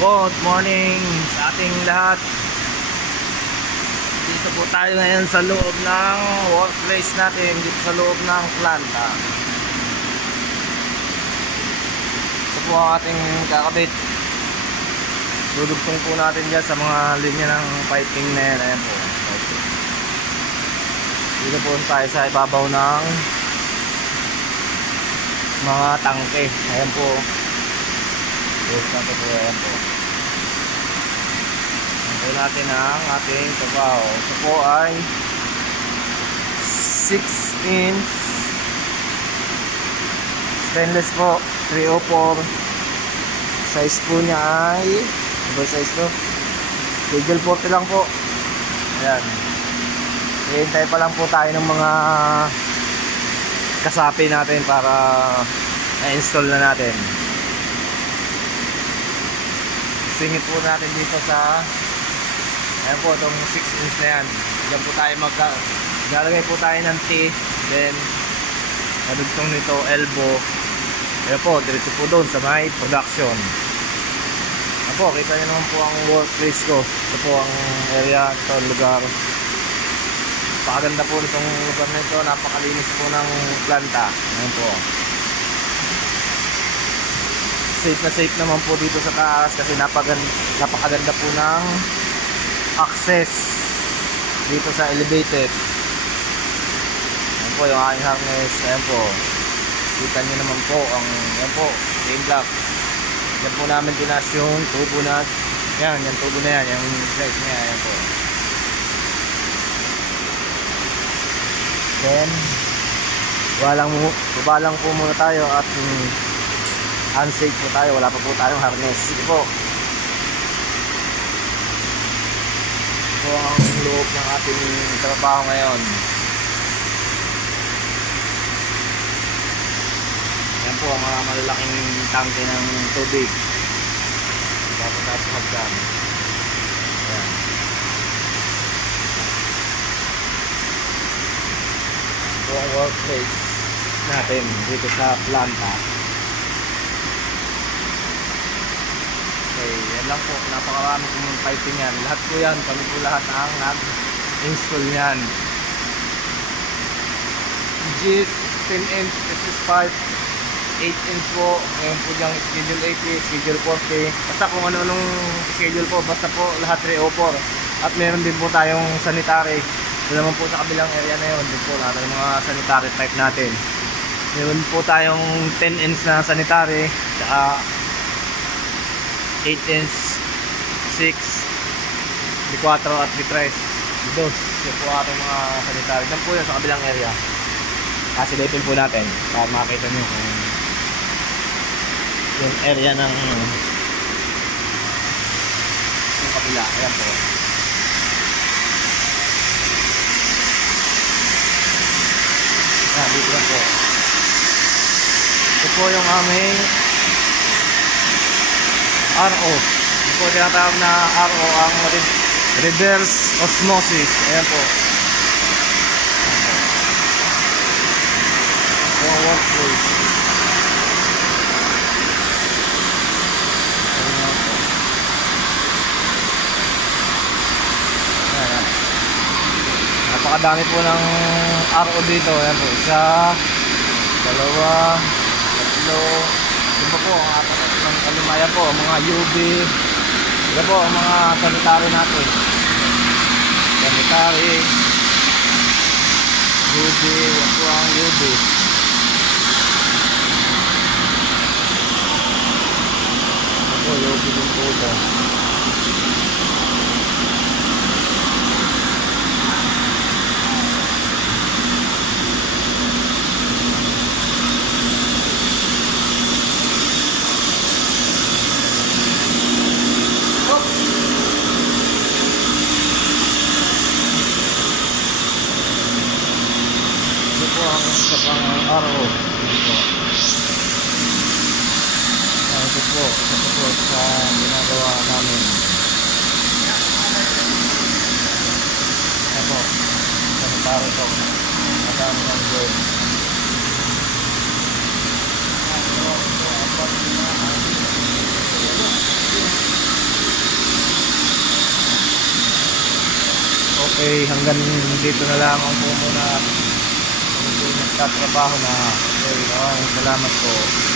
Good morning sa ating lahat. Dito po tayo ngayon sa loob ng workplace natin, dito sa loob ng planta. Ito po ang ating kakabit. Dudugtong po natin dyan sa mga linya ng piping na yan. Ayan po. Dito po tayo sa ibabaw ng mga tangke. Ayan po. Ayan po. Ito natin ang ating trabaho. Ito po ay 6-inch stainless po, 304. Size po niya ay ano size to? Schedule 40 lang po. Ayan. Hihintay pa lang po tayo ng mga kasapi natin para na-install na natin. Singit po natin dito sa ayan po itong 6-inch na yan. Diyan po tayo lalagay po tayo ng T, then nadugtong nito elbow. Ayan po, diretso po doon sa may production. Ayan po, kita nyo naman po ang workplace ko. Ito po ang area, ito lugar. Napakaganda po nitong lugar na ito, napakalinis po ng planta. Ayan po. Safe na safe naman po dito sa taas kasi napakaganda po ng access dito sa elevated. Ayan po yung aking harness. Ayan po, kita nyo naman po ang ayan po, game block. Yan po namin tinas yung tubo na yan, yung tubo na yan, yung size niya. Ayan po. Then baba lang po muna tayo at unsafe po tayo, wala pa po tayong harness. Sige po. Ito ang loob ng ating trabaho ngayon. Yan po ang mga malalaking tangke ng tubig. Dapat natin hagdan. Ayan. Ito ang workplace natin dito sa planta. Okay, yan lang po, napakarami po ng piping yan. Lahat po yan, kami po lahat ang nag-install yan. GS 10-inch, SS5, 8-inch po. Ngayon po diyang schedule 80, schedule 40. Basta kung ano-anong schedule po, basta po lahat 304. At meron din po tayong sanitary. Ito naman po sa kabilang area na yun, din po lahat ng mga sanitary type natin. Meron po tayong 10-inch na sanitary, saka 8-inch, 6, B4 at B3, B2. Yan po ating mga sanitary. Yan po yun sa kabilang area. Kasi dipin po natin para makita nyo kung yung area ng yung kabila. Ayan po. Ayan, dito lang po. Ito po yung aming RO. Ito po tinatawag na RO, ang reverse osmosis. Ayan po. Ito ang workplace. Ayan. Napakadami po ng RO dito. Ayan po. Isa, dalawa, tatlo. Ito po ang ating ng kalimaya po, mga UV. Ito po ang mga sanitary natin. Sanitary UV, yan po ang UV. Ito po UV din po ito. Ang isa pang araw ito po sa ginagawa namin. Ito po sanitary ito madami ng gold. Okay, hanggang dito na lamang po muna. Kung nagtatrabaho na. Okay, salamat po.